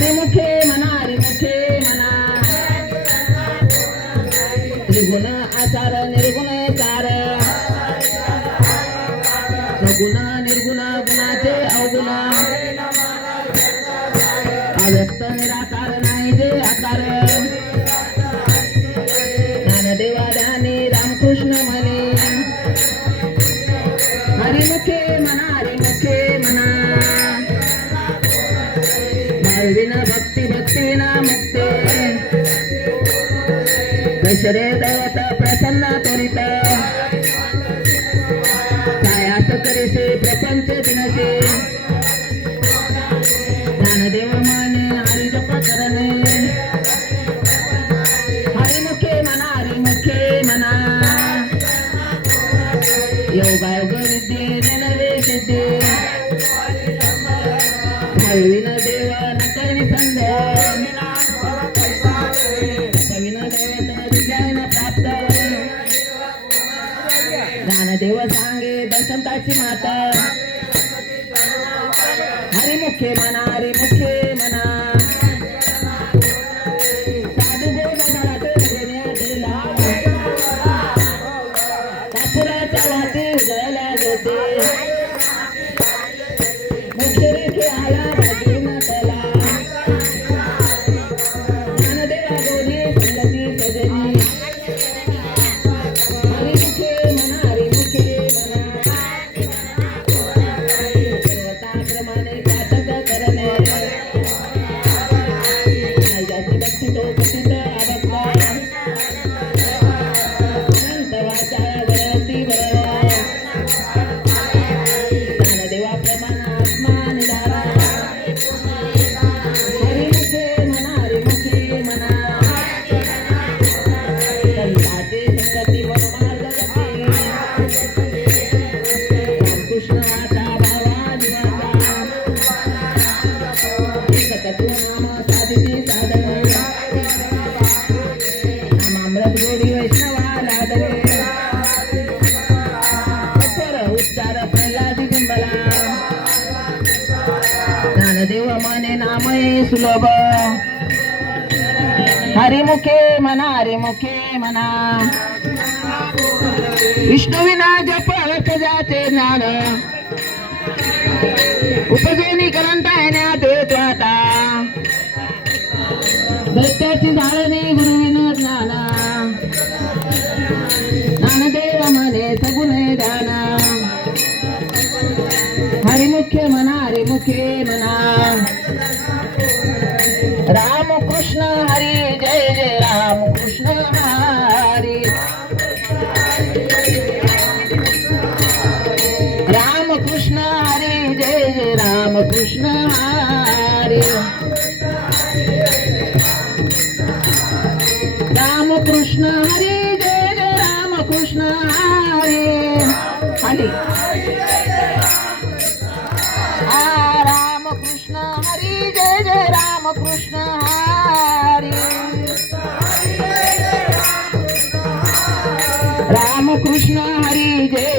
हरिमुखे म्हणा त्रिगुण आचार निर्गुण चार सगुण निर्गुण गुणाचे अवगुण अव्यक्त निराकार नाही जे आकार ज्ञानदेवा ध्यानी रामकृष्ण म्हणे हरिमुखे म्हणा भाविन भक्ती भक्तीना मुक्ते दशरे दैवत प्रसन्न त्वरित छायास करीसे प्रपंच दिनसे ज्ञानदेव माने हरि जप करणे हरिमुखे म्हणा योगायोग विद्ये नवे सिद्धी भाविन देव नकळणी संध्या ज्ञानदेव सांगे दशंताची माता हरिमुखे म्हणा साधू गोदारात घेण्याला कापुराच्या वाटी उजळल्या होते मुख्य रेखे आला भाजून त्याला ज्ञानदेवा गोरी संगती सजनी हरिमुखे म्हणा पर्वताप्रमाणे घातक करणे जाती भक्ती तो कथित अडकला अनंत वाचाळ वरती वरला ज्ञानदेवाप्रमाणे आत्मा निधारा हरिमुखे म्हणा संताचे संगती मनमार्ग गती रामकृष्ण वाचा भावा जीवाचा एकतत्व नाम साधिती साधन नामामृत गोडी वैष्णवा लादले अपर उच्चार प्रल्हादी बिंबला ज्ञानदेव माने नामये सुलभ हरिमुखे म्हणा विष्णुविना जप जाते ज्ञान उपजेनी ग्रंथ येण्यात येतो आता दैत्याची झाडणे गुरुविन ज्ञान ज्ञानदेव म्हणे सगुण ध्यान हरिमुखे म्हणा रामकृष्ण हरी जय जय रामकृष्ण हरी रामकृष्ण हरी जय जय रामकृष्ण हरी रामकृष्ण हरी जय जय रामकृष्ण हरी रामकृष्ण हरी जय जय रामकृष्ण हरी रामकृष्ण हरी जय